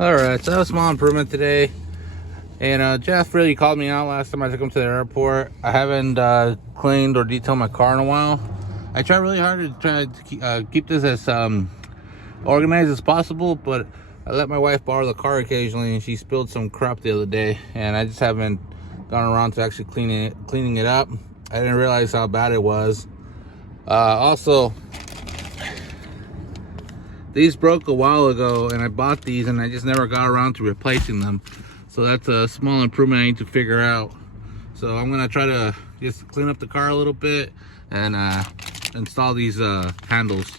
All right, so that was a small improvement today. And Jeff really called me out last time I took him to the airport. I haven't cleaned or detailed my car in a while. I try really hard to try to keep this as organized as possible, but I let my wife borrow the car occasionally, and she spilled some crap the other day, and I just haven't gone around to actually cleaning it up. I didn't realize how bad it was. Also, these broke a while ago, and I bought these, and I just never got around to replacing them. So that's a small improvement I need to figure out. So I'm gonna try to just clean up the car a little bit and install these handles.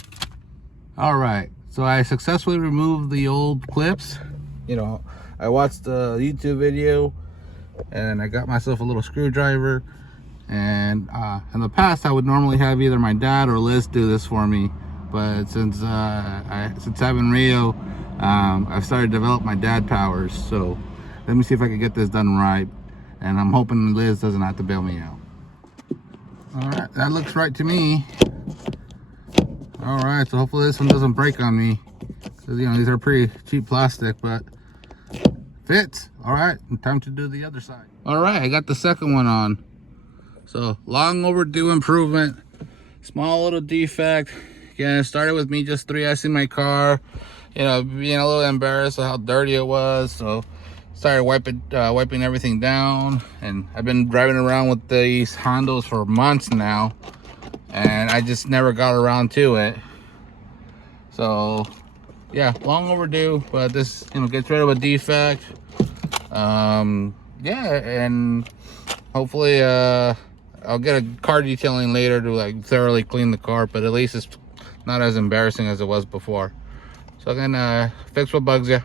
All right, so I successfully removed the old clips. You know, I watched the YouTube video, and I got myself a little screwdriver. And in the past, I would normally have either my dad or Liz do this for me. But since having Rio, I've started to develop my dad powers. So let me see if I can get this done right. And I'm hoping Liz doesn't have to bail me out. All right, that looks right to me. All right, so hopefully this one doesn't break on me. Because, you know, these are pretty cheap plastic, but fits. All right, time to do the other side. All right, I got the second one on. So long overdue improvement. Small little defect. Again, it started with me just 3S'ing my car, you know, being a little embarrassed of how dirty it was. So started wiping everything down, and I've been driving around with these handles for months now, and I just never got around to it. So yeah, long overdue, but this, you know, gets rid of a defect. Yeah, and hopefully I'll get a car detailing later to like thoroughly clean the car, but at least it's not as embarrassing as it was before. So I'm gonna fix what bugs you.